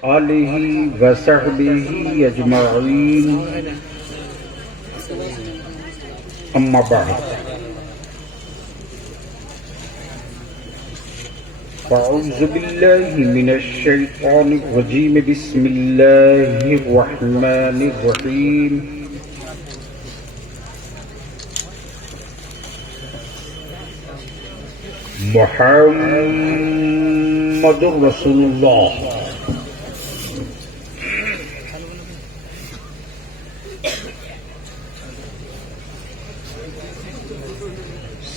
आलिहि व सहबिहि अजमाइन अम्मा बाद अऊज़ु बिल्लाहि मिनश शैतानिर रजीम बिस्मिल्लाहिर रहमानिर रहीम मुहम्मदुर रसूलुल्लाह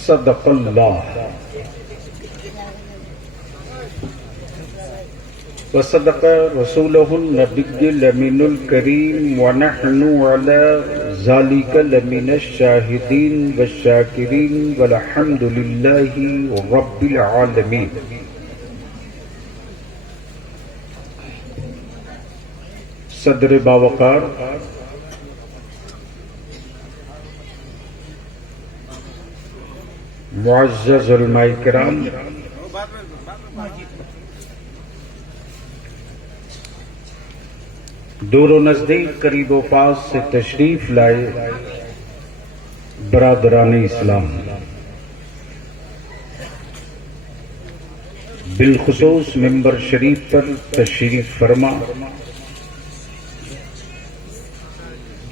सदक़ल्लाह व सदक़ रसूलुहुन नबिय्युल अमीनुल करीम व नहनु अला ज़ालिका लमिनश शाहिदीन व शाकिरीन वल्हम्दुलिल्लाहि रब्बिल आलमीन। सदर बावकार मुअज़्ज़ज़ उलमाए किराम, दूर नजदीक करीब व पास से तशरीफ लाए बरादरान इस्लाम, बिलखुसूस मिंबर शरीफ पर तशरीफ फरमा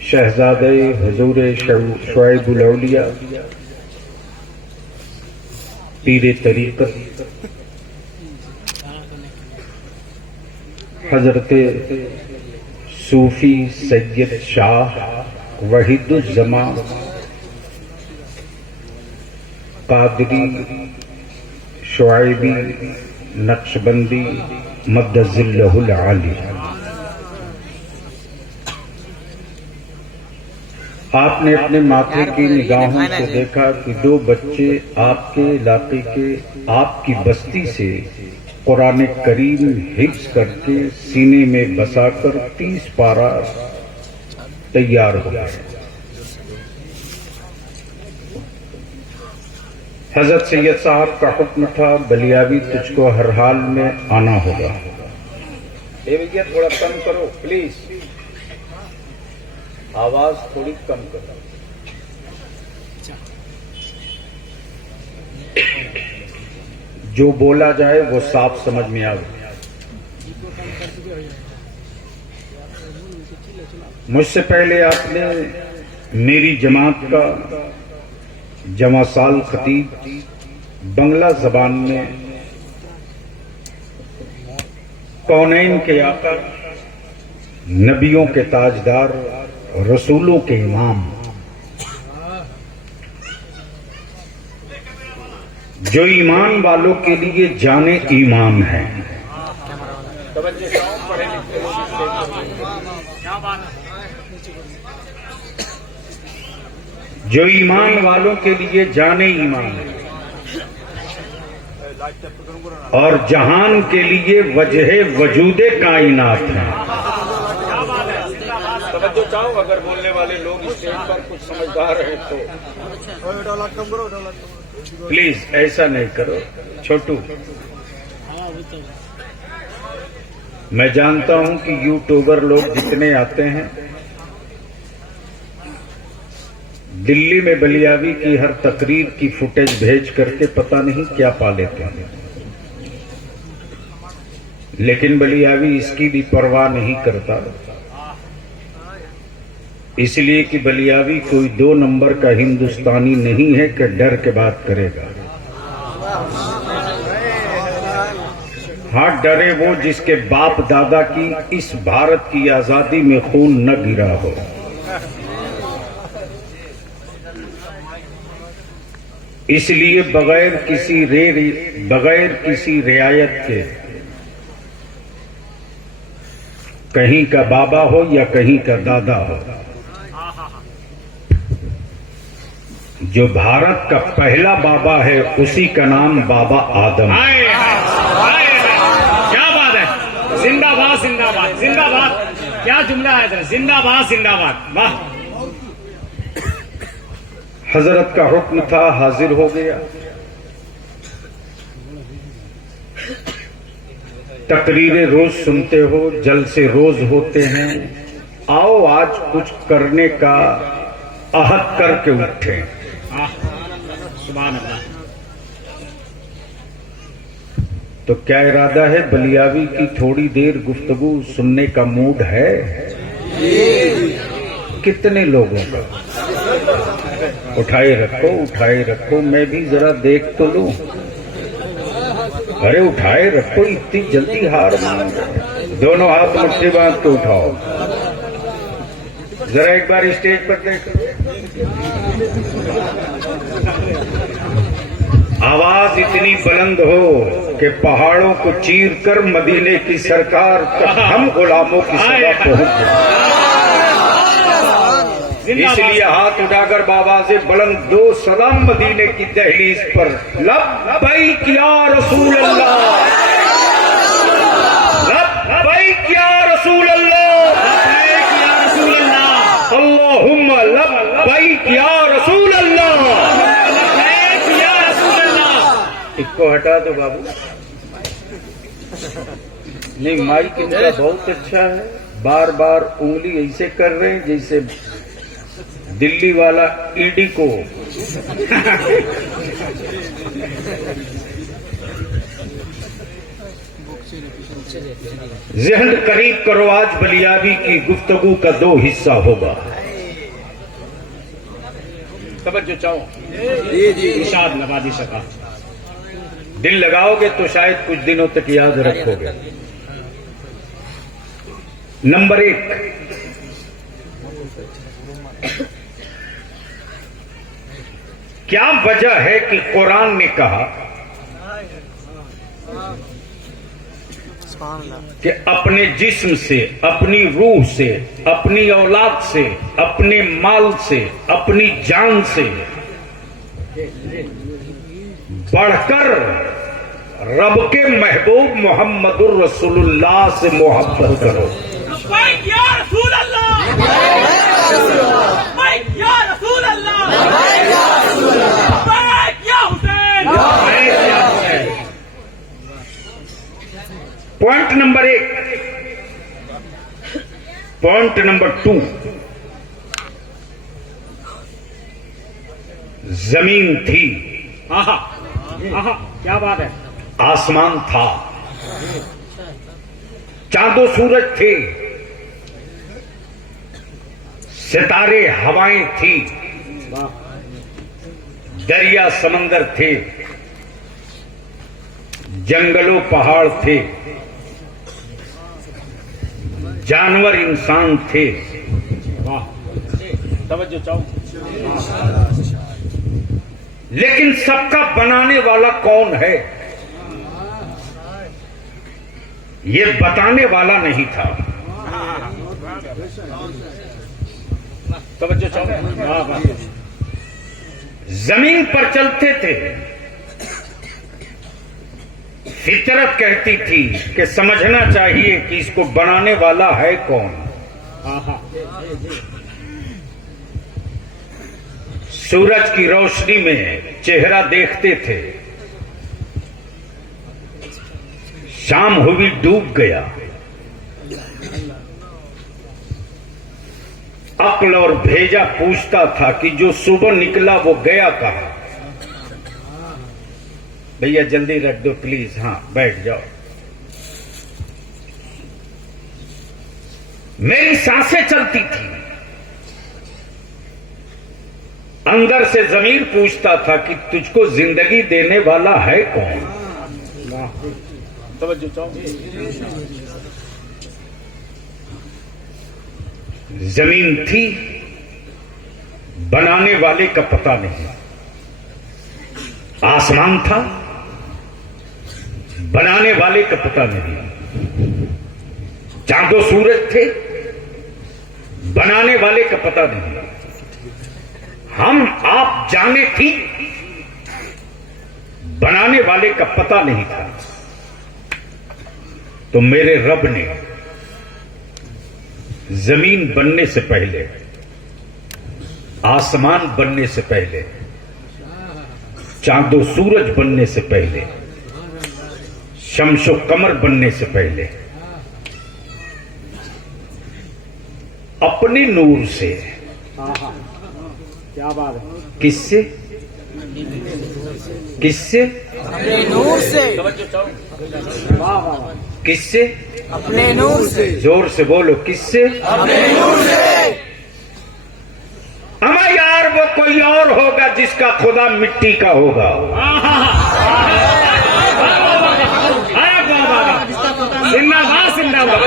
शहजादे हुजूर शुएबुल औलिया पीरे तरीक़त हजरते सूफी सैयद शाह वहीदुज़्ज़मा कादरी शुआइबी नक्शबंदी मद्दज़िल्लहुल आली, आपने अपने माथे की निगाहों से देखा कि दो बच्चे आपके इलाके के आपकी बस्ती से कुरान करीम हिफ्ज़ करके सीने में बसाकर 30 पारा तैयार हो गए। हजरत सैयद साहब का हुक्म था, बलियावी तुझको हर हाल में आना होगा। भैया थोड़ा कम करो प्लीज, आवाज थोड़ी कम करो। जो बोला जाए वो साफ समझ में आवे। मुझसे पहले आपने मेरी जमात का जमासाल खतीब बंगला जबान में कौनैन के आका, नबियों के ताजदार, रसूलों के इमाम, जो ईमान वालों के लिए जाने ईमान है, जो ईमान वालों के लिए जाने ईमान है और जहान के लिए वजह वजूदे कायनात है। तवज्जो चाहो, अगर बोलने वाले लोग स्टेज पर कुछ समझदार हैं तो प्लीज ऐसा नहीं करो। छोटू, मैं जानता हूं कि यूट्यूबर लोग जितने आते हैं दिल्ली में बलियावी की हर तकरीर की फुटेज भेज करके पता नहीं क्या पा लेते हैं, लेकिन बलियावी इसकी भी परवाह नहीं करता, इसलिए कि बलियावी कोई 2 नंबर का हिंदुस्तानी नहीं है कि डर के बात करेगा। हाँ, डरे वो जिसके बाप दादा की इस भारत की आजादी में खून न गिरा हो। इसलिए बगैर किसी रियायत के कहीं का बाबा हो या कहीं का दादा हो, जो भारत का पहला बाबा है उसी का नाम बाबा आदम। क्या बात है, जिंदाबाद जिंदाबाद जिंदाबाद, क्या जुमला है, जिंदाबाद जिंदाबाद, वाह। हजरत का हुक्म था, हाजिर हो गया। तकरीरें रोज सुनते हो, जलसे रोज होते हैं, आओ आज कुछ करने का अहद करके उठे। सुभान अल्लाह। तो क्या इरादा है बलियावी की थोड़ी देर गुफ्तगू सुनने का मूड है? कितने लोगों का? उठाए रखो, मैं भी जरा देख तो लूं। अरे उठाए रखो, इतनी जल्दी हार मान, दोनों हाथ मुट्ठी बांध के उठाओ। जरा एक बार स्टेज पर देखो, आवाज इतनी बुलंद हो कि पहाड़ों को चीर कर मदीने की सरकार तक हम गुलामों की सभा पहुंच जाए। इसलिए हाथ उठाकर बाबा से बुलंद दो सलाम मदीने की दहलीज पर, लब्बैक या रसूल अल्लाह, लब्बैक या रसूल अल्लाह, अल्लाहुम्मा लब्बैक या रसूल अल्लाह। इसको हटा दो बाबू। नहीं, माइक इनका बहुत अच्छा है, बार बार उंगली ऐसे कर रहे हैं जैसे दिल्ली वाला ईडी को। ज़हन करीब करो, आज बलियावी की गुफ्तगू का 2 हिस्सा होगा। तवज्जो चाहो, इरशाद नवाजी शका। दिल लगाओगे तो शायद कुछ दिनों तक याद रखोगे। नंबर 1, क्या वजह है कि कुरान ने कहा कि अपने जिस्म से, अपनी रूह से, अपनी औलाद से, अपने माल से, अपनी जान से बढ़कर रब के महबूब मोहम्मदुर रसूलुल्लाह से मोहब्बत करो। या रसूल अल्लाह, या रसूल अल्लाह, या Hussain. Point number 1। Point number 2, जमीन थी, आहा, आहा, क्या बात है। आसमान था, चांदो सूरज थे, सितारे हवाएं थी, दरिया समंदर थे, जंगलों पहाड़ थे, जानवर इंसान थे। वाह, तवज्जो चाहो। लेकिन सबका बनाने वाला कौन है, ये बताने वाला नहीं था। तवज्जो चाहो। वाह वाह। जमीन पर चलते थे, फितरत कहती थी कि समझना चाहिए कि इसको बनाने वाला है कौन। आहा, सूरज की रोशनी में चेहरा देखते थे, शाम हुई डूब गया, अक्ल और भेजा पूछता था कि जो सुबह निकला वो गया कहां। भैया जल्दी रख दो प्लीज, हां बैठ जाओ। मेरी सांसें चलती थी, अंदर से ज़मीर पूछता था कि तुझको जिंदगी देने वाला है कौन। तवज्जो चाहो। जमीन थी, बनाने वाले का पता नहीं। आसमान था, बनाने वाले का पता नहीं। चांदो सूरज थे, बनाने वाले का पता नहीं। हम आप जाने थी, बनाने वाले का पता नहीं था। तो मेरे रब ने जमीन बनने से पहले, आसमान बनने से पहले, चांदो सूरज बनने से पहले शम्सो कमर बनने से पहले अपने नूर से, क्या बात है। किससे किससे अपने नूर से, वाह वाह वाह। किससे? अपने नूर से, जोर से बोलो, किससे? अपने नूर से। अमा यार वो कोई और होगा जिसका खुदा मिट्टी का होगा। जिंदाबाद जिंदाबाद।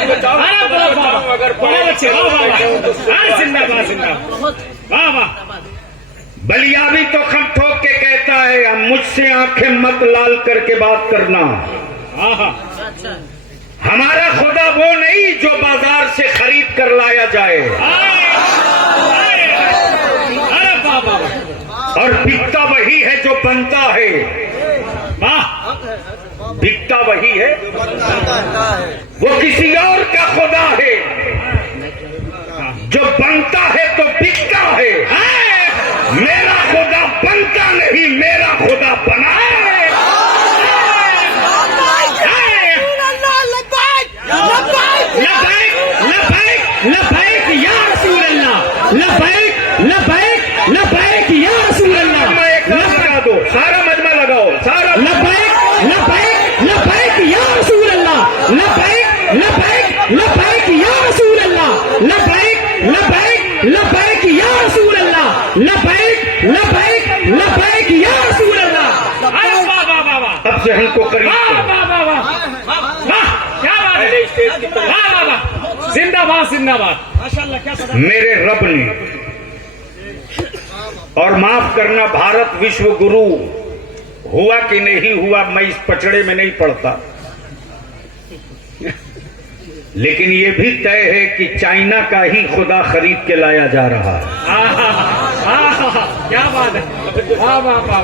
अरे बहुत अच्छे, वाह वाह वाह। जिंदाबाद जिंदाबाद, वाह वाह। बलियावी तो खम ठोक के कहता है, अब मुझसे आंखें मत लाल करके बात करना। हमारा खुदा वो नहीं जो बाजार से खरीद कर लाया जाए, अरे वाह वाह। और बिकता वही है जो बनता है। वाह, बिकता वही है, वो किसी और का खुदा है। जो बनता है तो बिकता है। मेरा खुदा बनता नहीं, मेरा खुदा बना है। लबैक या रसूल अल्लाह, लबैक लबैक लबैक या रसूल अल्लाह। लगा दो, सारा मजमा लगाओ, सारा लबैक लबैक लबैक या रसूल अल्लाह, लबैक लबैक लबैक या रसूल अल्लाह, लबैक लबैक लबैक या रसूल अल्लाह, लबैक लबैक लबैक या रसूल अल्लाह। अरे वाह वाह वाह वाह। अब से हमको करीब वाह करो। वाह वाह वाह वाह, क्या बात है। वाह वाह वाह, जिंदाबाद जिंदाबाद, माशाल्लाह। क्या सदा मेरे रब ने, और माफ करना भारत विश्व गुरु हुआ कि नहीं हुआ मैं इस पचड़े में नहीं पड़ता, लेकिन ये भी तय है कि चाइना का ही खुदा खरीद के लाया जा रहा है। क्या बात है। वाह वाह वाह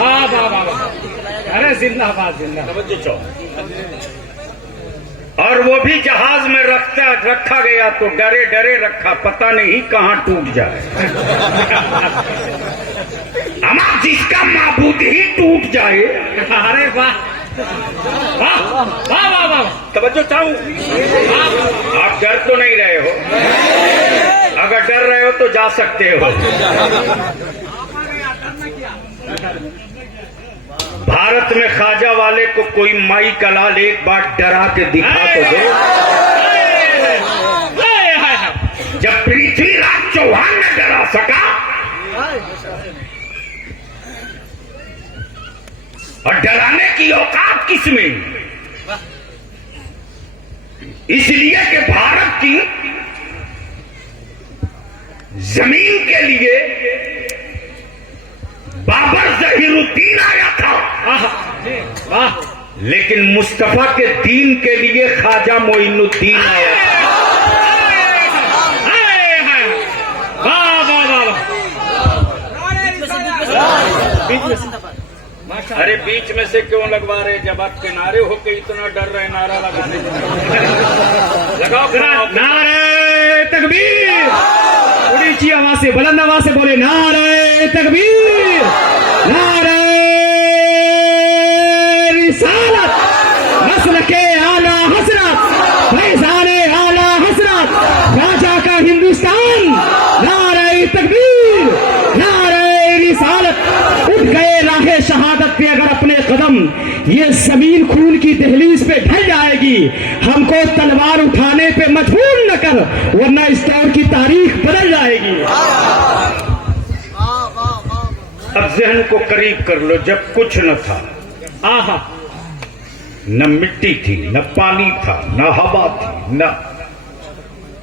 वाह वाह वाह। अरे जिंदाबाद जिंदाबाद। और वो भी जहाज में रखा गया तो डरे डरे रखा, पता नहीं कहां टूट जाए। हमारा जिसका माबूद ही टूट जाए। अरे वाह वाह वाह वाह वाह। तवज्जो चाहूं, आप डर तो नहीं रहे हो? अगर डर रहे हो तो जा सकते हो। भारत में ख्वाजा वाले को कोई माई का लाल एक बार डरा के दिखा तो दे। जब पृथ्वीराज चौहान ने डरा सका और डराने की औकात किसमें? इसलिए कि भारत की जमीन के लिए बाबर जहीरुद्दीन आया था, लेकिन मुस्तफा के दीन के लिए ख्वाजा मोइनुद्दीन आया था। अरे बीच में से क्यों लगवा रहे? जब आप किनारे होके इतना डर रहे, नारा लगाओ। नारे तकबीर, ऊंची आवाज से, बुलंद आवाज से बोले नारे तकबीर, नारे रिसालत, नस्ल के आला हसरत, फैजाने आला हसरत, राजा का हिंदुस्तान, नारे तकबीर, नारे रिसालत। उठ गए राहे शहादत पे अगर अपने कदम, ये जमीन खून की दहलीज पे ढल जाएगी। हमको तलवार उठाने पे मजबूर न कर, वरना इस दौर की तारीख बदल जाएगी। अब जहन को करीब कर लो, जब कुछ न था, आहा, न मिट्टी थी, न पानी था, न हवा थी, न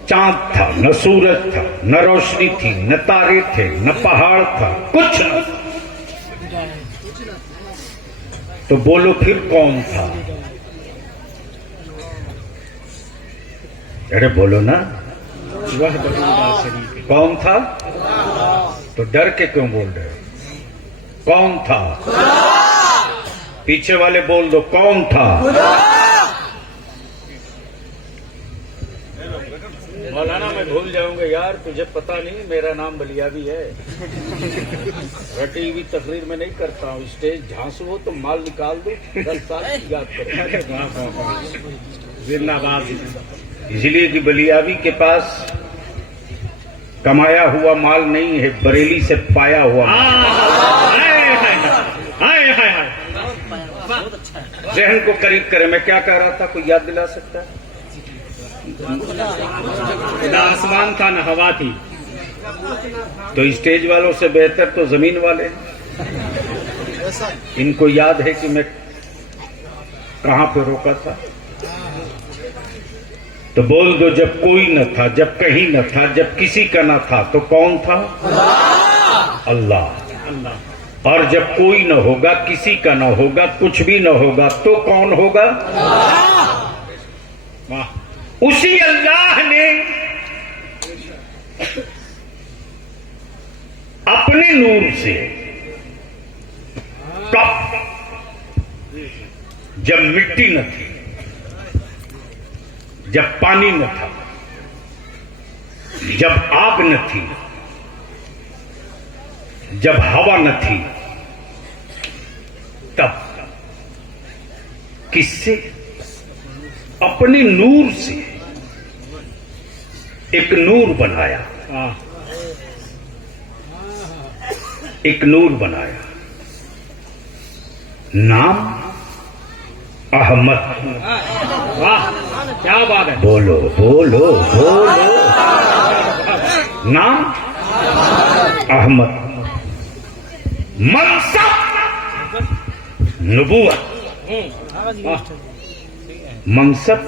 चांद था, न सूरज था, न रोशनी थी, न तारे थे, न पहाड़ था, कुछ न। तो बोलो फिर कौन था? अरे बोलो ना, कौन था? तो डर के क्यों बोल रहे हो? कौन था? पीछे वाले बोल दो, कौन था? मौलाना मैं भूल जाऊंगा यार, तुझे पता नहीं मेरा नाम बलियावी है। टीवी तकरीर में नहीं करता हूँ, स्टेज झांसू हो तो माल निकाल दो, 10 साल की याद करो। जिंदाबाद। इसलिए कि बलियावी के पास कमाया हुआ माल नहीं है, बरेली से पाया हुआ माल। हाय हाय हाय। जहन को करीब करे। मैं क्या कह रहा था, कोई याद दिला सकता है? ना आसमान था ना हवा थी। तो स्टेज वालों से बेहतर तो जमीन वाले हैं। इनको याद है कि मैं कहां पे रोका था। तो बोल दो, जब कोई न था, जब कहीं न था, जब किसी का न था, तो कौन था? अल्लाह। अल्लाह। और जब कोई न होगा, किसी का न होगा, कुछ भी न होगा, तो कौन होगा? वाह। उसी अल्लाह ने अपने नूर से कब, जब मिट्टी न थी, जब पानी न था, जब आग न थी, जब हवा न थी, तब किससे? अपने नूर से एक नूर बनाया। एक नूर बनाया, नाम अहमद। वाह, क्या बात है। बोलो बोलो बोलो। नाम अहमद। मनसब नबूवत। मनसब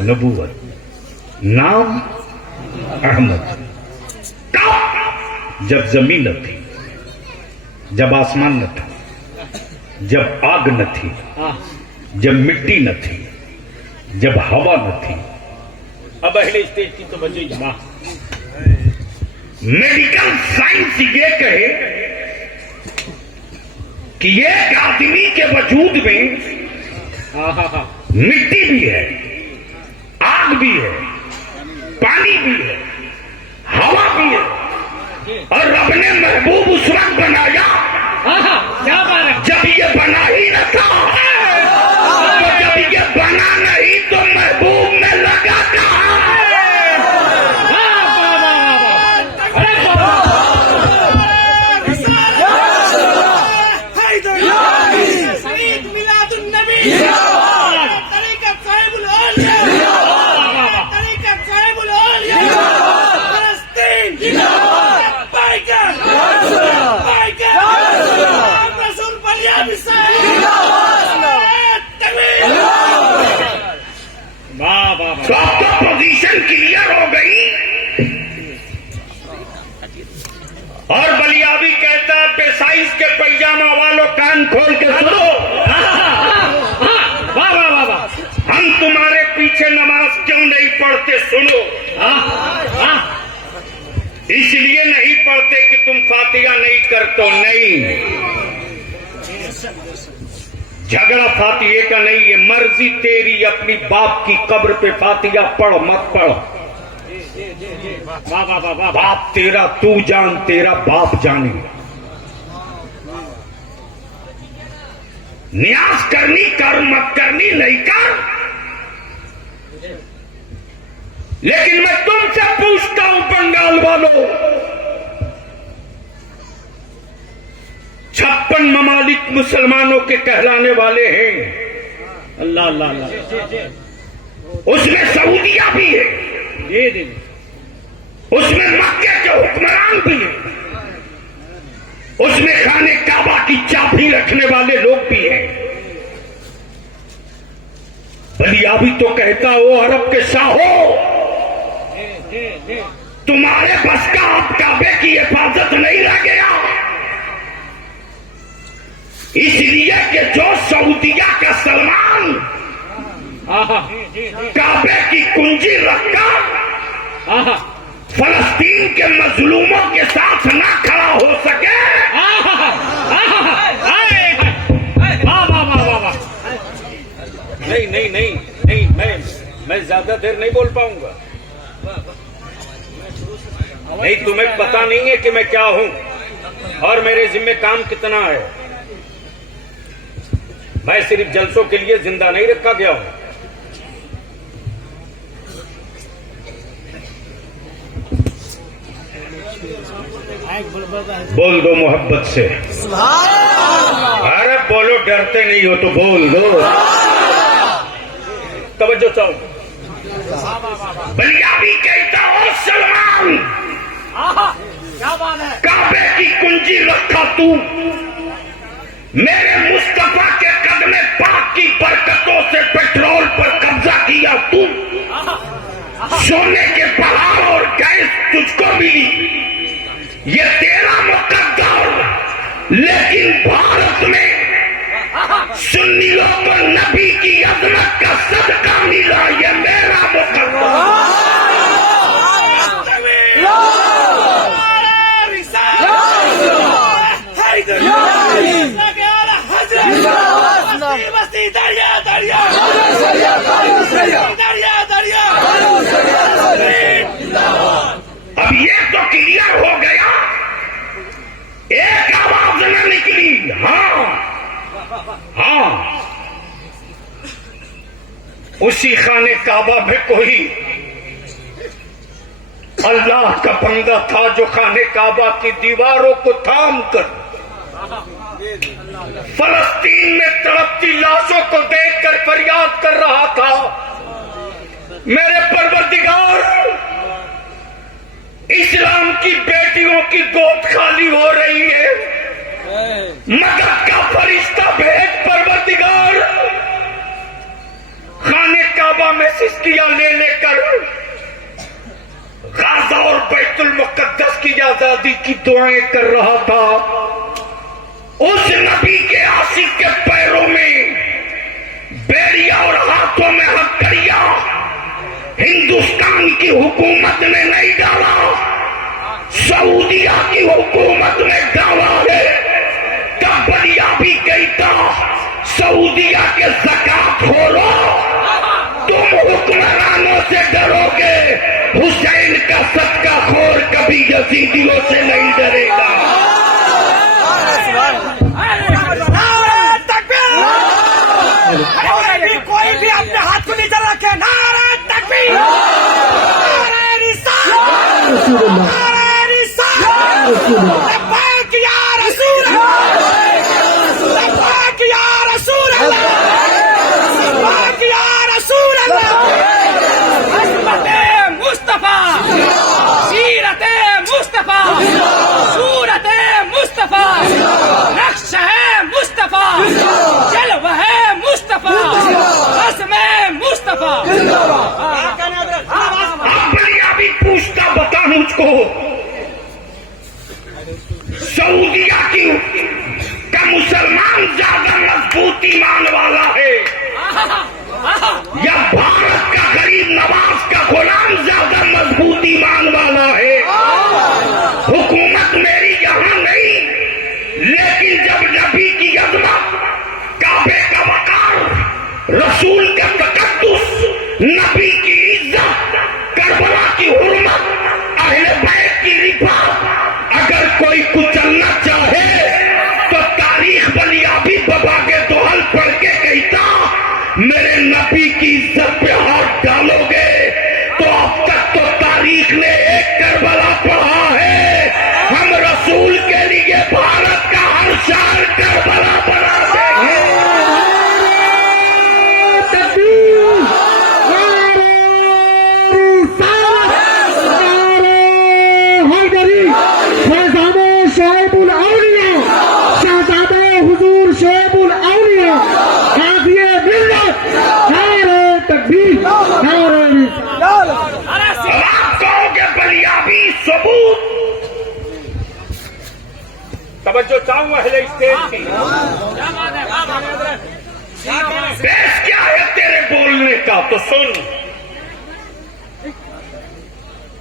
नबूवत। नाम अहमद। कब? जब जमीन न थी, जब आसमान न था, जब आग न थी, जब मिट्टी न थी, जब हवा न थी। अब पहले स्टेज की तो बची। मेडिकल साइंस ये कहे कि एक आदमी के वजूद में मिट्टी भी है, आग भी है, पानी भी है, हवा भी है, और रब ने महबूब उस वक्त बनाया क्या बात है। जब ये बना ही न था। तो जब ये बना नहीं तो महबूब में लगा कहा। पोजीशन क्लियर हो गई। और बलियावी कहता है, बेसाइज के पैजामा वालों कान खोल के सुनो। वाह वाह वाह वाह। हम तुम्हारे पीछे नमाज क्यों नहीं पढ़ते, सुनो। इसलिए नहीं पढ़ते कि तुम फातिहा नहीं करते। नहीं, झगड़ा फातिहे का नहीं है, मर्जी तेरी। अपनी बाप की कब्र पे फातिहा पढ़ मत पढ़। वाह वाह वाह। बाप तेरा तू जान, तेरा बाप जाने। न्यास करनी कर, मत करनी नहीं कर। लेकिन मैं तुमसे पूछता हूं बंगाल वालों, 56 ममालिक मुसलमानों के कहलाने वाले हैं। अल्लाह अल्लाह अल्लाह। उसमें सऊदिया भी है, ये उसमें मक्के के हुक्मरान भी हैं, उसमें खाने काबा की चाबी रखने वाले लोग भी हैं। बलियावी तो कहता हो, अरब के शाहो, तुम्हारे बस का अब काबे की हिफाजत नहीं रह गया। इसलिए कि जो सऊदिया का सलमान काबे की कुंजी रखकर फलस्तीन के मजलूमों के साथ ना खड़ा हो सके। नहीं नहीं नहीं नहीं, मैं मैं ज्यादा देर नहीं बोल पाऊंगा। नहीं, तुम्हें पता नहीं है कि मैं क्या हूं और मेरे जिम्मे काम कितना है। मैं सिर्फ जलसों के लिए जिंदा नहीं रखा गया हूं। बोल दो मोहब्बत से, अरे बोलो, डरते नहीं हो तो बोल दो। तवज्जो चाहो। पंजाबी कहता हो सलमान, क्या बात है। काबे की कुंजी रखा तू, मेरे मुस्तफा के कदमे पाक की बरकतों से पेट्रोल पर कब्जा किया तू। सोने के पहाड़ और गैस तुझको मिली, ये तेरा मुकद्दर। लेकिन भारत में सुन्नियों को नबी की अजमत का सदका मिला, ये मेरा मुकद्दर। अब ये तो क्लियर हो गया, एक आवाज न निकली। हाँ, उसी खाने काबा में कोई अल्लाह का बंदा था जो खाने काबा की दीवारों को थाम कर फलस्तीन में तड़पती लाशों को देखकर फरियाद कर रहा था, मेरे परवरदिगार, इस्लाम की बेटियों की गोद खाली हो रही है, मदद का फरिश्ता भेज परवरदिगार। खाने काबा में सिस्कियां ले लेकर गाजा और बैतुल मुकद्दस की आजादी की दुआएं कर रहा था। उस नबी के आशिक के पैरों में बेड़िया और हाथों में हथकड़िया हिंदुस्तान की हुकूमत ने नहीं डाला, सऊदिया की हुकूमत ने डाला है। तब बलिया भी कहता, सऊदिया के ज़कात खोलो, तुम हुक्मरानों से डरोगे, हुसैन का सदका खोर कभी यजीदियों से नहीं डरेगा। कोई भी अपने हाथ को नीचे रखे, नारे तकबीर, नारे रिसालत, नारे रिसालत, लब्बैक या रसूल अल्लाह, लब्बैक या रसूल अल्लाह, लब्बैक या रसूल अल्लाह। अज़मते मुस्तफा, सीरते मुस्तफा, सूरते मुस्तफा, नक्श है मुस्तफा, जलवा है मुस्तफा, रस्म मुस्तफा। अभी पूछता, बता मुझको, सऊदिया की का मुसलमान ज्यादा मजबूत ईमान वाला है या भारत का गरीब नवाज का गुलाम ज्यादा मजबूत ईमान वाला है? हुकूमत मेरी यहां नहीं, लेकिन जब नबी की अज़मत, काबे का वकार, रसूल का तकद्दुस, नबी की इज्जत, करबला की हुर्मत, अहले बैत की रिफात अगर कोई कुचलना चाहे तो तारीख बलियाबी बाबा के दोहल पढ़ के कहता, मेरे नबी की इज्जत पे हाथ डालोगे तो अब तक तो तारीख ने एक करबला पढ़ा है। हम रसूल के लिए भारत का हर साल करबला बना देंगे। शोएबुल औलिया, शहजादे हुजूर शोएबुल औलिया, गाज़िए मिल्लत, नारे तकबीर, नारे रिसालत। अब आप कहोगे बलियाबी सबूत, तवज्जो चाहूंगा अहले स्टेज की। बेस क्या है तेरे बोलने का, तो सुन।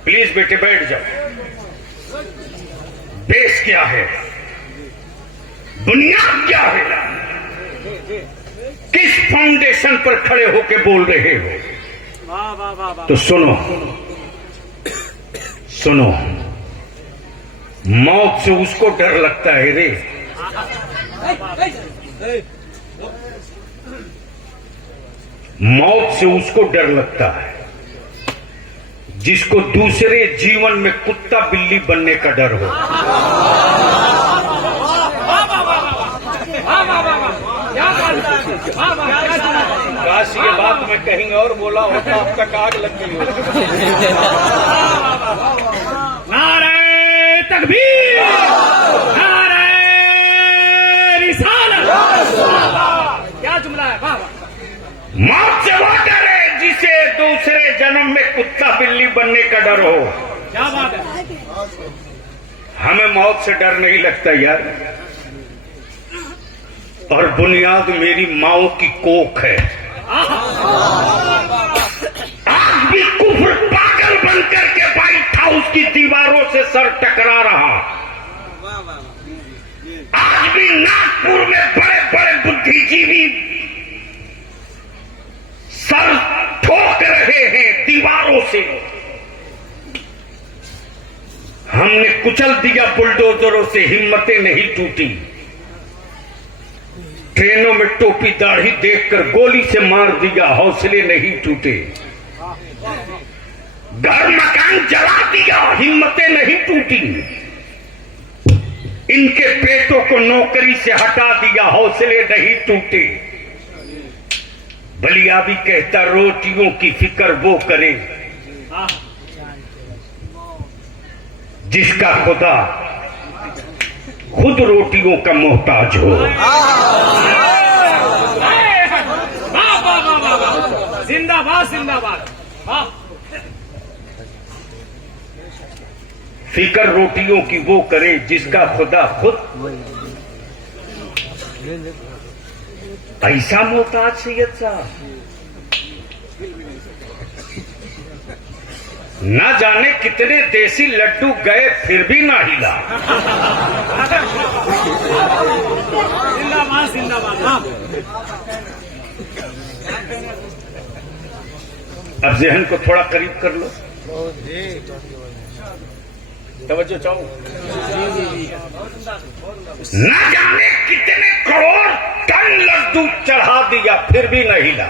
प्लीज बेटे बैठ जाओ। बेस क्या है, बुनियाद क्या है, किस फाउंडेशन पर खड़े होके बोल रहे हो? तो सुनो सुनो, मौत से उसको डर लगता है रे, मौत से उसको डर लगता है जिसको दूसरे जीवन में कुत्ता बिल्ली बनने का डर हो। काश ये बात मैं कहीं और बोला होता, अब तक आग लग गई होती। नारे तकबीर, नारे रिसालत। क्या जुमला है, वाह वाह। मौत से वो डरे जिसे दूसरे जन्म में कुत्ता बिल्ली बनने का डर हो। क्या बात है। हमें मौत से डर नहीं लगता यार, और बुनियाद मेरी माओ की कोख है। आज भी कुफ्र पागल बनकर के व्हाइट हाउस की दीवारों से सर टकरा रहा। आज भी नागपुर में बड़े बड़े बुद्धिजीवी सर ठोक रहे हैं दीवारों से। हमने कुचल दिया बुलडोजरों से, हिम्मतें नहीं टूटी। ट्रेनों में टोपी दाढ़ी देखकर गोली से मार दिया, हौसले नहीं टूटे। घर मकान जला दिया, हिम्मतें नहीं टूटी। इनके पेटों को नौकरी से हटा दिया, हौसले नहीं टूटे। बलिया भी कहता रोटियों की फिक्र वो करे जिसका खुदा खुद रोटियों का मोहताज हो। जिंदाबाद जिंदाबाद। फिक्र रोटियों की वो करे जिसका खुदा खुद ऐसा मोहताज सैयद साहब, ना जाने कितने देसी लड्डू गए फिर भी ना हिला। जिंदाबाद जिंदाबाद। अब जहन को थोड़ा करीब कर लो, तवज्जो चाहो। ना जाने कितने करोड़ टन लड्डू चढ़ा दिया फिर भी नहीं हिला।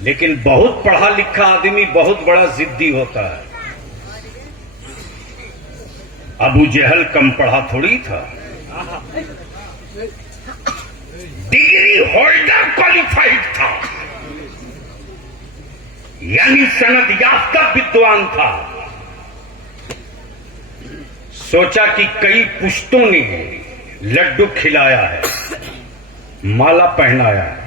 लेकिन बहुत पढ़ा लिखा आदमी बहुत बड़ा जिद्दी होता है। अबू जहल कम पढ़ा थोड़ी था, डिग्री होल्डर क्वालिफाइड था, यानी सनद याफ्ता विद्वान था। सोचा कि कई पुश्तों ने लड्डू खिलाया है, माला पहनाया है,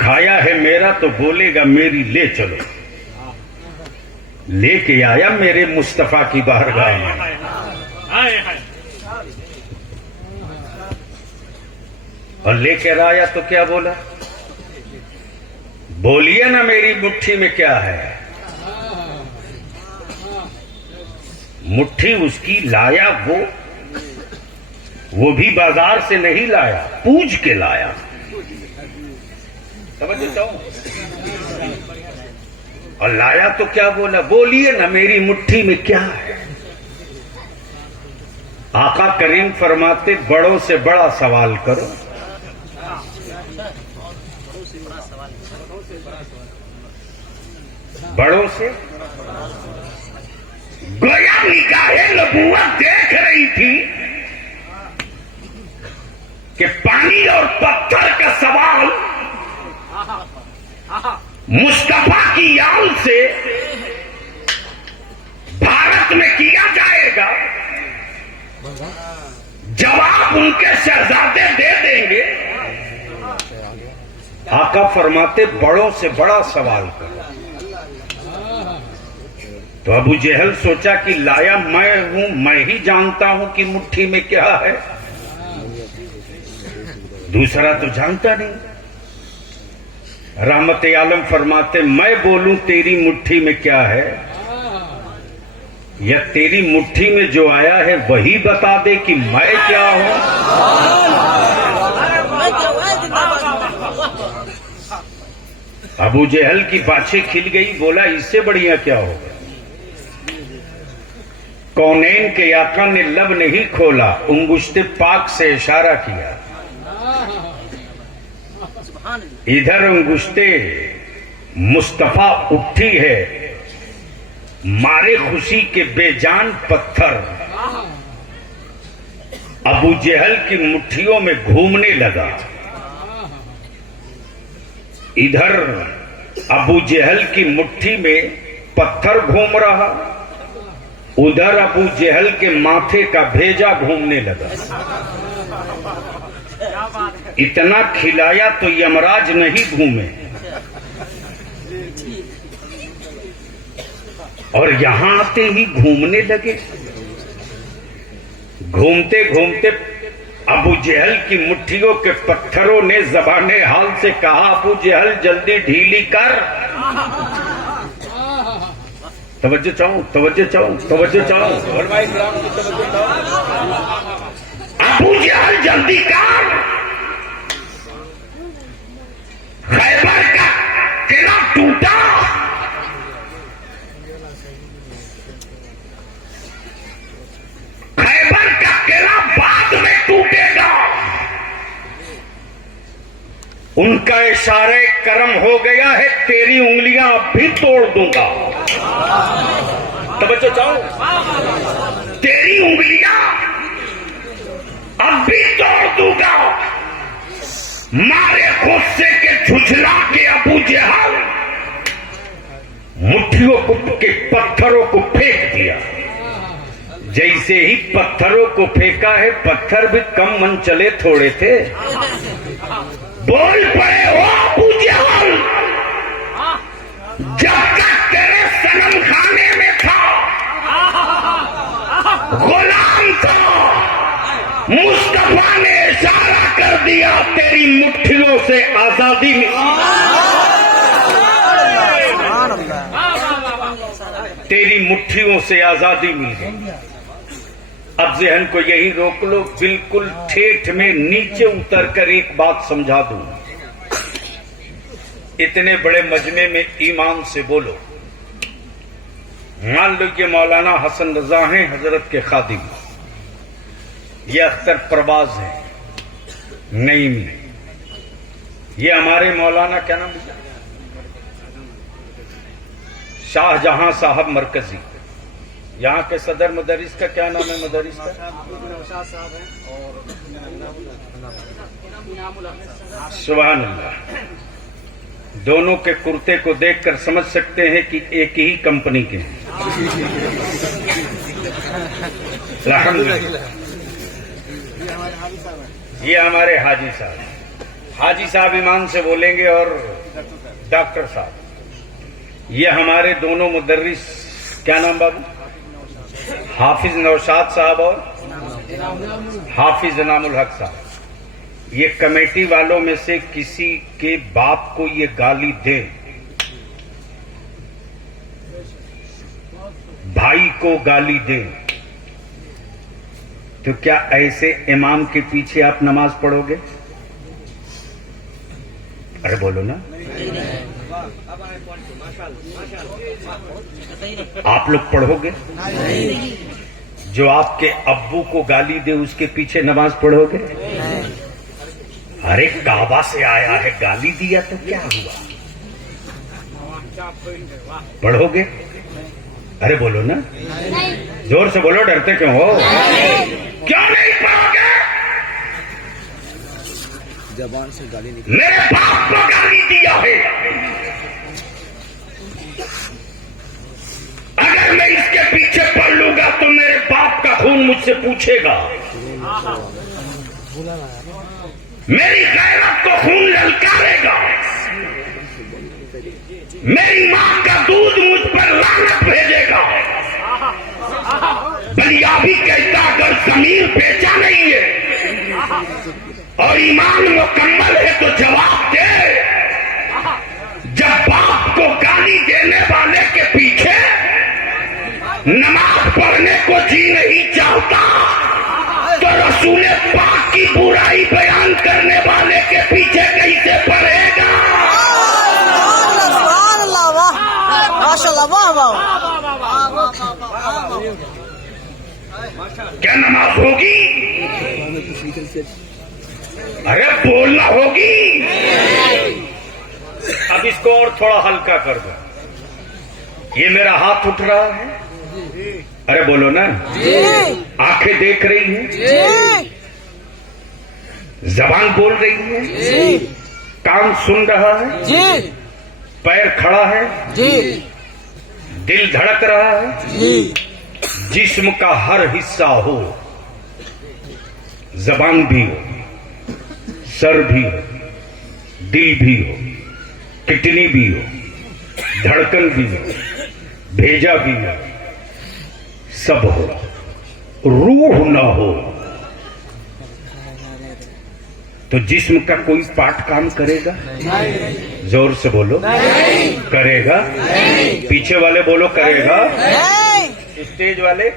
खाया है मेरा तो बोलेगा मेरी ले चलो। लेके आया मेरे मुस्तफा की बारगाह में। और लेकर आया तो क्या बोला, बोलिए ना मेरी मुट्ठी में क्या है। मुट्ठी उसकी लाया वो भी बाजार से नहीं लाया, पूछ के लाया। समझ लेता हूं। और लाया तो क्या बोला, बोलिए ना मेरी मुट्ठी में क्या है। आका करीम फरमाते बड़ों से बड़ा सवाल करो। बड़ों से गोया निगाहे नबूवत देख रही थी कि पानी और पत्थर का सवाल मुस्तफा की आल से भारत में किया जाएगा, जवाब उनके शहजादे दे देंगे। आका फरमाते बड़ों से बड़ा सवाल करो। तो अबू जहल सोचा कि लाया मैं हूं, मैं ही जानता हूं कि मुट्ठी में क्या है, दूसरा तो जानता नहीं। रहमत आलम फरमाते मैं बोलूं तेरी मुट्ठी में क्या है, या तेरी मुट्ठी में जो आया है वही बता दे कि मैं क्या हूं। अबू जहल की बाछे खिल गई, बोला इससे बढ़िया क्या होगा। कौनैन के आका ने लब नहीं खोला, उंगुश्ते पाक से इशारा किया। इधर अंगुश्ते मुस्तफा उठी है, मारे खुशी के बेजान पत्थर अबू जहल की मुट्ठियों में घूमने लगा। इधर अबू जहल की मुट्ठी में पत्थर घूम रहा, उधर अबू जहल के माथे का भेजा घूमने लगा। इतना खिलाया तो यमराज नहीं घूमे। और यहां आते ही घूमने लगे। घूमते घूमते अबू जहल की मुट्ठियों के पत्थरों ने ज़बाने हाल से कहा, अबू जहल जल्दी ढीली कर। तवज्जो चाहूं, तवज्जो चाहूं, तवज्जो चाहूं। अबू जहल जल्दी कर। खैबर का किला टूटा, खैबर का किला बाद में टूटेगा। उनका इशारे करम हो गया है, तेरी उंगलियां अब भी तोड़ दूंगा। तवज्जो चाहो, तेरी उंगलियां अब भी तोड़ दूंगा। मारे गुस्से के झुझला के अबू जहल मुट्ठियों के पत्थरों को फेंक दिया। जैसे ही पत्थरों को फेंका है, पत्थर भी कम मन चले थोड़े थे। बोल पड़े हो अबू जहल, जब तक तेरे सनम खाने में था, गुलाम था, मुस्तफा ने इशारा कर दिया, तेरी मुट्ठियों से आजादी तेरी मुट्ठियों से आजादी मिल गई। अब जहन को यही रोक लो, बिल्कुल ठेठ में नीचे उतरकर एक बात समझा दूं। इतने बड़े मजमे में ईमान से बोलो। मान लो कि मौलाना हसन रजा हैं, हजरत के खादिम। ये अख्तर परवाज है नईमी। ये हमारे मौलाना क्या नाम है, शाहजहां साहब मरकजी। यहाँ के सदर मदरिस का क्या नाम है? मदरिस का सुभान अल्लाह। दोनों के कुर्ते को देखकर समझ सकते हैं कि एक ही कंपनी के हैं। अल्हम्दुलिल्लाह। ये हमारे हाजी साहब। हाजी साहब ईमान से बोलेंगे और डॉक्टर साहब। ये हमारे दोनों मुदर्रिस, क्या नाम बाबू? हाफिज नौशाद साहब और हाफिज इनामुल हक साहब। ये कमेटी वालों में से किसी के बाप को ये गाली दे, भाई को गाली दे, तो क्या ऐसे इमाम के पीछे आप नमाज पढ़ोगे? अरे बोलो ना। आप लोग पढ़ोगे? जो आपके अब्बू को गाली दे उसके पीछे नमाज पढ़ोगे? अरे काबा से आया है, गाली दिया तो क्या हुआ? पढ़ोगे? अरे बोलो ना, जोर से बोलो, डरते क्यों हो? क्या नहीं पढ़ोगे? जबान से गाली निकली। मेरे बाप को गाली दिया है। अगर मैं इसके पीछे पढ़ लूंगा तो मेरे बाप का खून मुझसे पूछेगा। मेरी गैरत को खून ललकारेगा। मेरी मां का दूध मुझ पर लानत भेजेगा। बलियाबी कहता अगर जमीन बेचा नहीं है और ईमान मुकम्मल है तो जवाब दे। जब बाप को गाली देने वाले के पीछे नमाज पढ़ने को जी नहीं चाहता तो रसूल पाक की बुराई बयान करने वाले के पीछे कैसे पढ़ेगा? क्या नमाज होगी? अरे बोलना होगी। अब इसको और थोड़ा हल्का कर दो। ये मेरा हाथ उठ रहा है, अरे बोलो ना। आंखें देख रही हैं, जबान बोल रही है, कान सुन रहा है, पैर खड़ा है, दिल धड़क रहा है, जिस्म का हर हिस्सा हो, जबान भी हो, सर भी हो, दिल भी हो, किडनी भी हो, धड़कन भी हो, भेजा भी हो, सब हो, रूह ना हो तो जिस्म का कोई पार्ट काम करेगा? जोर से बोलो। करेगा? पीछे वाले बोलो करेगा? स्टेज वाले?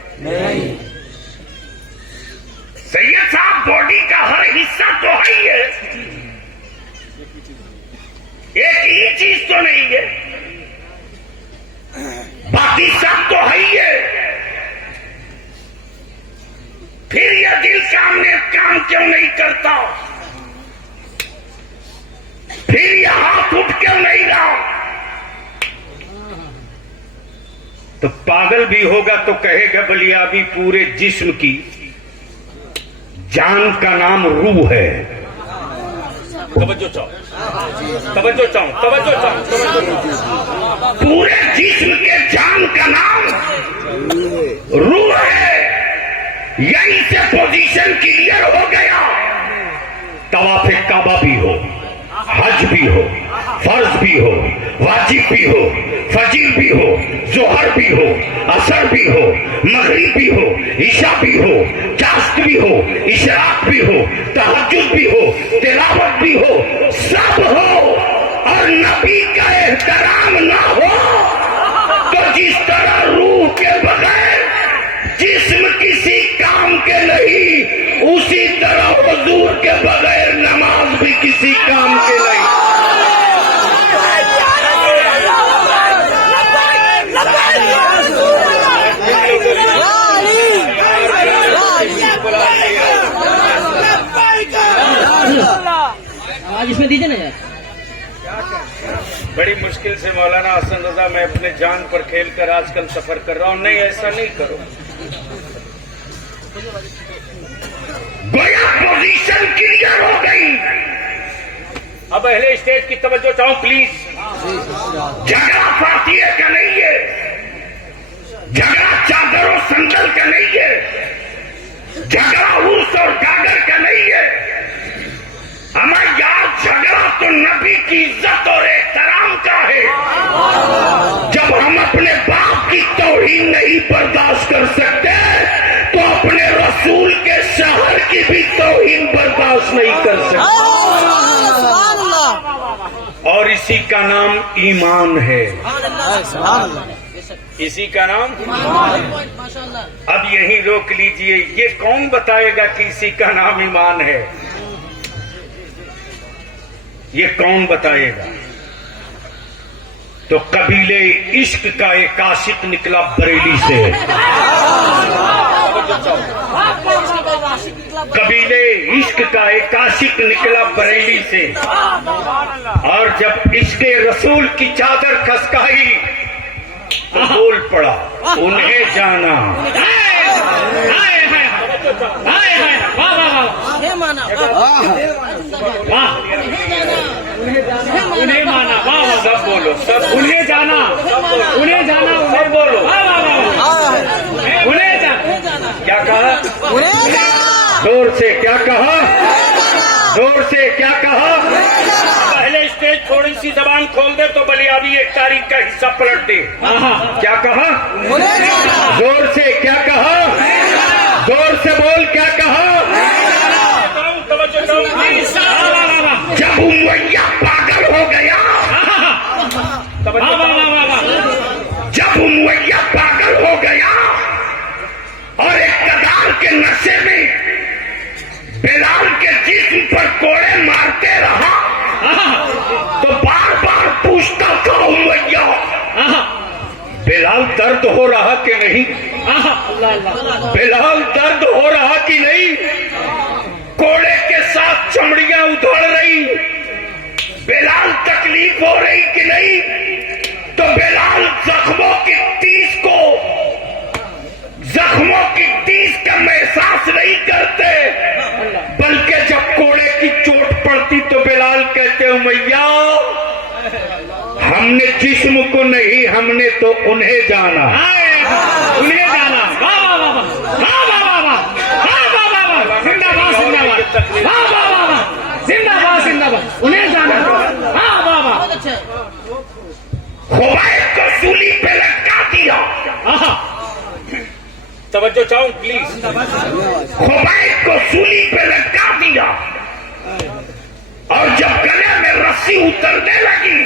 सैयद साहब, बॉडी का हर हिस्सा तो है ही है, एक ही चीज तो नहीं है, बाकी सब तो है ही है। फिर यह दिल काम क्यों नहीं करता? फिर यह हाथ उठ क्यों नहीं रहा? तो पागल भी होगा तो कहेगा बलियाबी पूरे जिस्म की जान का नाम रूह है। तवज्जो चाहो, तवज्जो चाहो, तवज्जो चाहो। पूरे जिस्म के जान का नाम रूह है। यहीं से पोजीशन क्लियर हो गया। तवाफे काबा भी हो, हज भी हो, फर्ज भी हो, वाजिब भी हो, फजीर भी हो, जोहर भी हो, असर भी हो, मगरिब भी हो, ईशा भी हो, चाश्त भी हो, इशराक भी हो, तहज्जुद भी हो, तिलावत भी हो, सब हो, और नबी का एहतराम ना हो तो जिस तरह रूह के बगैर जिस्म किसी काम के नहीं, उसी तरह हुजूर के बगैर नमाज भी किसी काम के नहीं। आवाज इसमें दीजिए ना यार। बड़ी मुश्किल से मौलाना हसन रजा मैं अपने जान पर खेलकर आजकल सफर कर रहा हूं। नहीं, ऐसा नहीं करो। गोया पोजीशन क्लियर हो गई। अब पहले स्टेज की तवज्जो चाहूं प्लीज। झगड़ा फातिये का नहीं है, झगड़ा चादर और संदल का नहीं है, झगड़ा उर्स और गागर का नहीं है। हमें याद झगड़ा तो नबी की इज्जत और एहतराम का है। जब हम अपने बाप की तौहीन नहीं बर्दाश्त कर सकते तो अपने रसूल के शहर की भी तौहीन बर्दाश्त नहीं कर सकते। और इसी का नाम ईमान है, इसी का नाम। अब यहीं रोक लीजिए। ये कौन बताएगा कि इसी का नाम ईमान है? ये कौन बताएगा? तो कबीले इश्क का एक आशिक निकला बरेली से। कबीले इश्क का एक आशिक निकला बरेली से, और जब इश्के रसूल की चादर खसकाई तो बोल पड़ा, उन्हें जाना। उन्हें माना। वाह, सब बोलो, सब उन्हें जाना, उन्हें जाना, सब बोलो, उन्हें जाना। क्या कहा? जोर से क्या कहा? जोर से क्या कहा? पहले स्टेज थोड़ी सी जबान खोल दे तो बलियाबी एक तारीख का हिस्सा पलट दे। क्या कहा? जोर से क्या कहा? जोर से बोल, क्या कहा? जब उमैया पागल हो गया, जब उमैया पागल हो गया और इक़्तिदार के नशे में बिलाल के जिस्म पर कोड़े मारते रहा तो बार बार पूछता था उमैया, बिलाल दर्द हो रहा कि नहीं? बिलाल दर्द हो रहा कि नहीं? कोड़े के साथ चमड़ियां उधड़ रही, बिलाल तकलीफ हो रही कि नहीं? तो बिलाल जख्मों की तीस का एहसास नहीं करते, बल्कि जब कोड़े की चोट पड़ती तो बिलाल कहते हो मैया हमने जिस्म को नहीं, हमने तो उन्हें जाना। उन्हें जाना। वाह वाह वाह वाह वाह वाह वाह वाह वाह वाह वाह, जिंदाबाद जिंदाबाद, वाह वाह वाह वाह, जिंदाबाद जिंदाबाद, उन्हें जाना। वाह वाह वाह। खुबैब को सूली पे लटका दिया। तवज्जो चाहूं प्लीज। खुबैब को सूली पे लटका दिया और जब गले में रस्सी उतरने लगी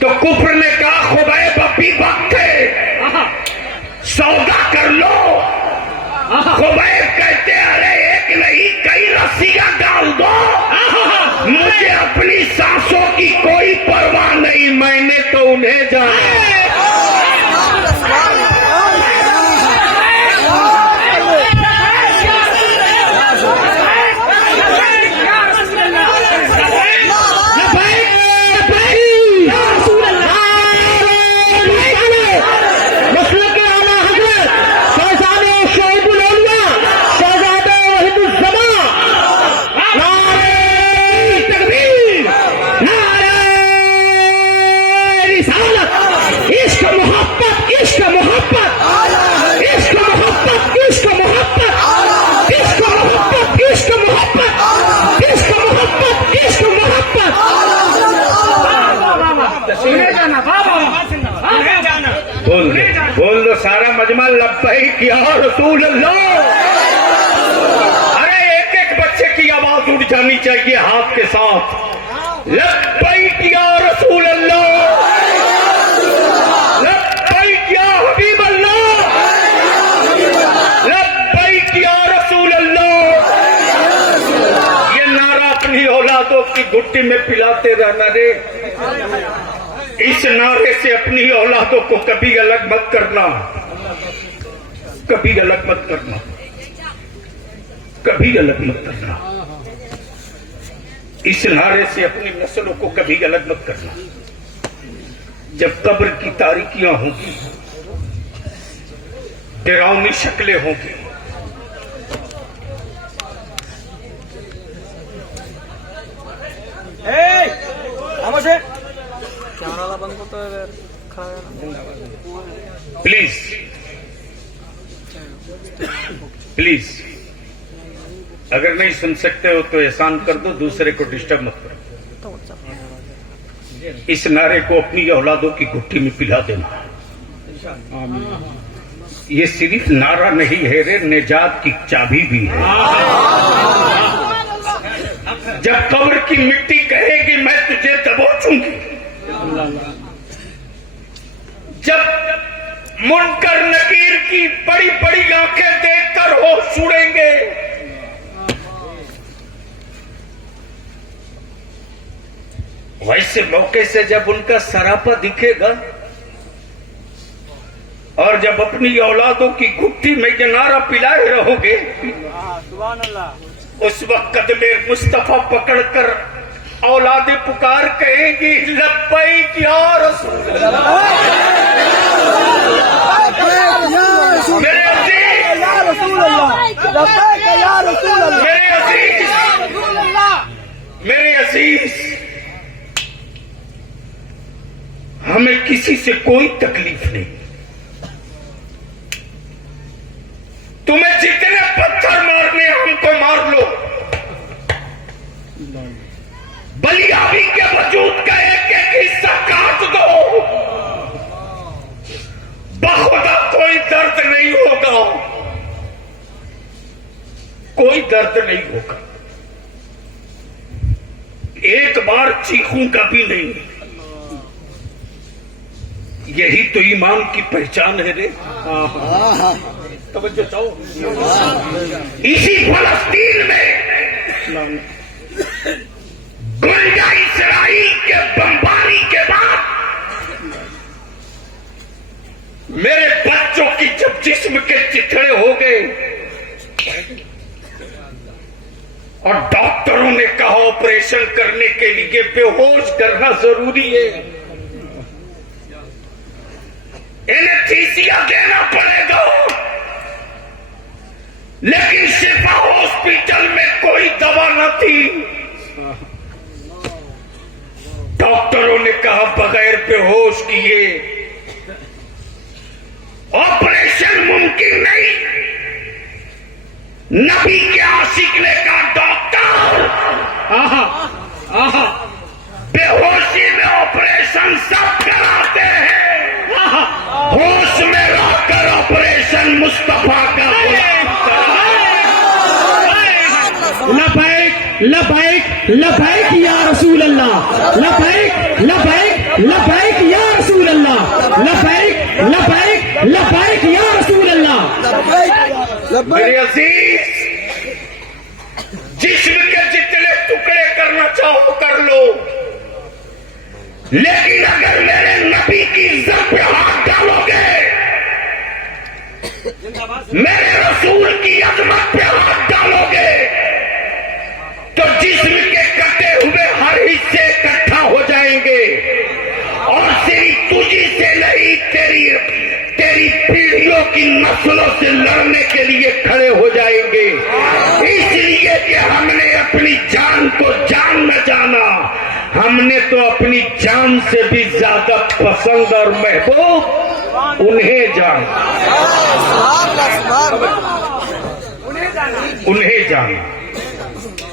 तो कुफ्र ने कहा खुबैब अभी वक्त है, सौदा कर लो। खुबैब कहते अरे एक नहीं कई रस्सियां डाल दो, मुझे अपनी सांसों की कोई परवाह नहीं, मैंने तो उन्हें जाना। बोल दो सारा मजमा लब्बैक या रसूल अल्लाह। अरे एक एक बच्चे की आवाज उठ जानी चाहिए हाथ के साथ, लब्बैक या रसूल अल्लाह, लब्बैक या हबीब अल्लाह, लब्बैक या रसूल अल्लाह। ये नारा अपनी औलादों की घुट्टी में पिलाते रहना रे। इस नारे से अपनी औलादों को कभी अलग मत करना, कभी अलग मत करना, कभी अलग मत करना। इस नारे से अपनी नस्लों को कभी अलग मत करना। जब कब्र की तारीकियां होंगी, डरावनी शक्लें होंगी, प्लीज प्लीज अगर नहीं सुन सकते हो तो एहसान कर दो, दूसरे को डिस्टर्ब मत करो। इस नारे को अपनी औलादों की घुट्टी में पिला देना। ये सिर्फ नारा नहीं है रे, निजात की चाबी भी है। जब कब्र की मिट्टी कहेगी मैं तुझे दबोचूंगी, जब मुनकर नकीर की बड़ी बड़ी आंखें देखकर होश उड़ेंगे, वैसे मौके से जब उनका सरापा दिखेगा और जब अपनी औलादों की घुट्टी में ये नारा पिलाए रहोगे, उस वक्त में मुस्तफा पकड़कर औलादे पुकार कहेगी लब्बैक या रसूल अल्लाह। मेरे अजीज, मेरे अजीज, हमें किसी से कोई तकलीफ नहीं। तुम्हें जितने पत्थर मारने हमको मार लो, बलियाबी के वजूद का एक एक हिस्सा काट दो, बखुदा कोई दर्द नहीं होगा, कोई दर्द नहीं होगा। एक बार चीखूंगा भी नहीं। यही तो ईमान की पहचान है रे। तवज्जो चाहो। इसी फलस्तीन में गुंडा इसराइल के बमबारी के बाद और डॉक्टरों ने कहा ऑपरेशन करने के लिए बेहोश करना जरूरी है, एनेस्थीसिया देना पड़ेगा। लेकिन शिफा हॉस्पिटल में कोई दवा न थी। डॉक्टरों ने कहा बगैर बेहोश किए ऑपरेशन मुमकिन नहीं। नबी के आशिक ने कहा डॉक्टर बेहोशी में ऑपरेशन सब कराते हैं, होश में रखकर ऑपरेशन मुस्तफा का लबैक लबैक लबैक या रसूल अल्लाह, लबैक लबैक लबैक या रसूल अल्लाह, लबैक लबैक लबैक या रसूल अल्लाह। मेरे अजीज, जिस्म के जितने टुकड़े करना चाहो कर लो, लेकिन अगर मेरे नबी की इज्जत पे हाथ डालोगे, मेरे रसूल की अजमत पे हाथ डालोगे, तो जिस्म के कटे हुए हर हिस्से इकट्ठा हो जाएंगे और सिर्फ तुझी से नहीं तेरी पीढ़ियों की नस्लों से लड़ने के लिए खड़े हो जाएंगे। इसलिए कि हमने अपनी जान को जान न जाना, हमने तो अपनी जान से भी ज्यादा पसंद और महबूब उन्हें जाना, उन्हें जाना।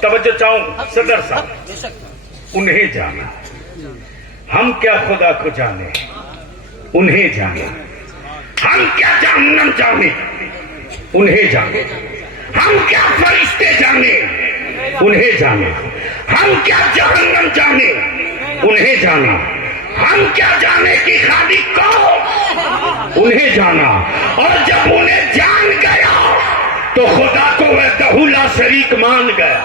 तवज्जो चाहूं सदर साहब, उन्हें जाना। हम क्या खुदा को जाने, उन्हें जाने। हम क्या जहन्नम जाने, उन्हें जाने। हम क्या फरिश्ते जाने, उन्हें जाना। हम क्या जहन्नम जाने, उन्हें जाना। हम क्या जाने कि खाली को, उन्हें जाना। और जब उन्हें जान गया तो खुदा को वह दहुला शरीक मान गया।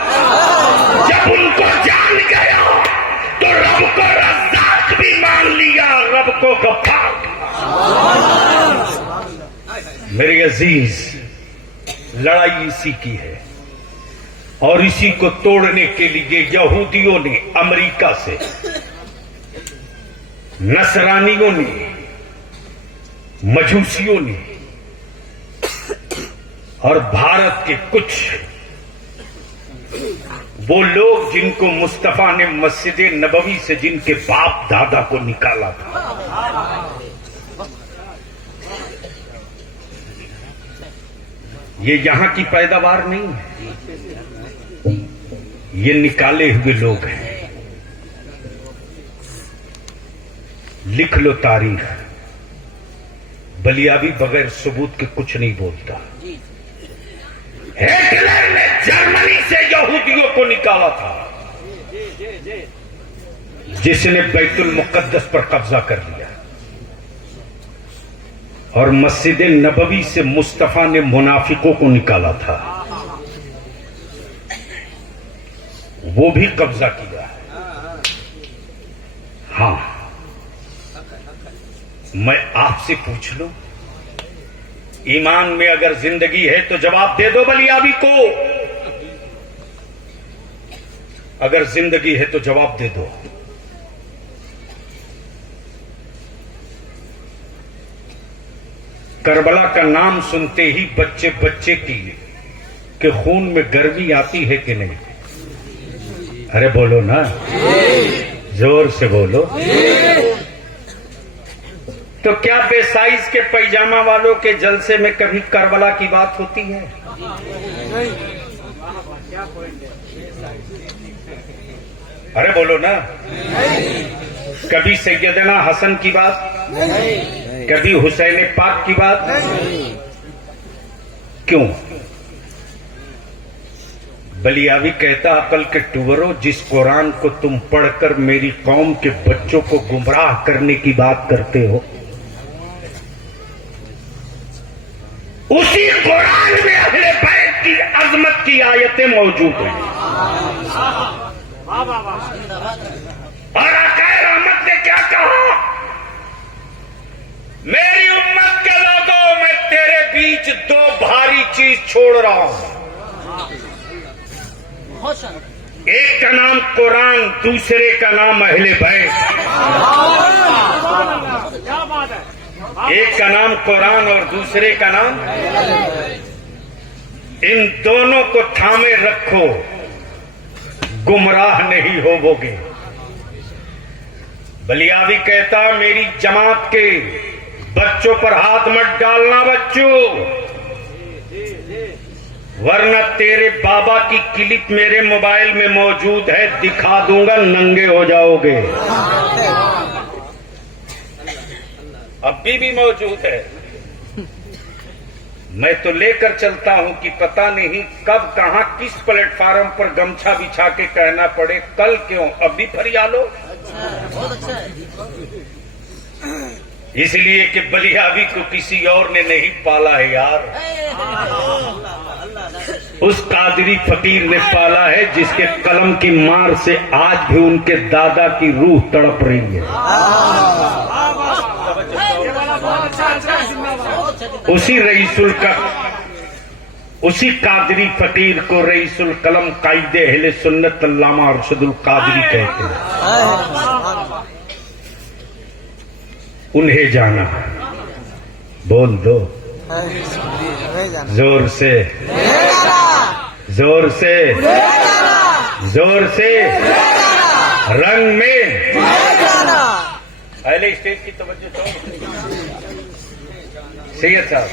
जब उनको जान गया तो रब को रज़्ज़ाक़ भी मान लिया, रब को गफ्फार। मेरे अजीज, लड़ाई इसी की है और इसी को तोड़ने के लिए यहूदियों ने अमेरिका से, नसरानियों ने, मजूसियों ने और भारत के कुछ वो लोग जिनको मुस्तफा ने मस्जिद नबवी से जिनके बाप दादा को निकाला था, ये यहां की पैदावार नहीं है, ये निकाले हुए लोग हैं। लिख लो तारीख, बलियाबी बगैर सबूत के कुछ नहीं बोलता। हिटलर ने जर्मनी से यहूदियों को निकाला था, जिसने बैतुल मुकद्दस पर कब्जा कर लिया, और मस्जिद नबवी से मुस्तफा ने मुनाफिकों को निकाला था, वो भी कब्जा किया। हां, मैं आपसे पूछ लूं, ईमान में अगर जिंदगी है तो जवाब दे दो बलियाबी को। अगर जिंदगी है तो जवाब दे दो। करबला का नाम सुनते ही बच्चे बच्चे की के खून में गर्मी आती है कि नहीं? अरे बोलो ना, जोर से बोलो। तो क्या बेसाइज के पैजामा वालों के जलसे में कभी करबला की बात होती है? अरे बोलो ना। कभी सैयदना हसन की बात, कभी हुसैन पाक की बात? क्यों? बलियावी कहता, अकल के टुवरों, जिस कुरान को तुम पढ़कर मेरी कौम के बच्चों को गुमराह करने की बात करते हो, उसी कुरान में अहले बैत की अजमत की आयतें मौजूद हैं। और आकाए रहमत ने क्या कहा? मेरी उम्मत के लोगों, मैं तेरे बीच दो भारी चीज छोड़ रहा हूं। एक का नाम कुरान, दूसरे का नाम अहले बैत। एक का नाम कुरान और दूसरे का नाम, इन दोनों को थामे रखो, गुमराह नहीं होवोगे। बलियावी कहता मेरी जमात के बच्चों पर हाथ मत डालना बच्चों, वरना तेरे बाबा की क्लिप मेरे मोबाइल में मौजूद है, दिखा दूंगा, नंगे हो जाओगे। अभी भी मौजूद है। मैं तो लेकर चलता हूं कि पता नहीं कब कहां किस प्लेटफार्म पर गमछा बिछा के कहना पड़े, कल क्यों अभी फरियालो। इसलिए कि बलियावी को किसी और ने नहीं पाला है यार, उस कादरी फकीर ने पाला है जिसके कलम की मार से आज भी उनके दादा की रूह तड़प रही है। उसी रईसुल का, उसी कादरी फकीर को रईसुल कलम कायदे अहले सुन्नत अल्लामा अरशदुल कादरी कहते हैं। उन्हें जाना, बोल दो जोर से, जोर से, जोर से, रंग में। पहले स्टेज की तवज्जो तो सैयद साहब।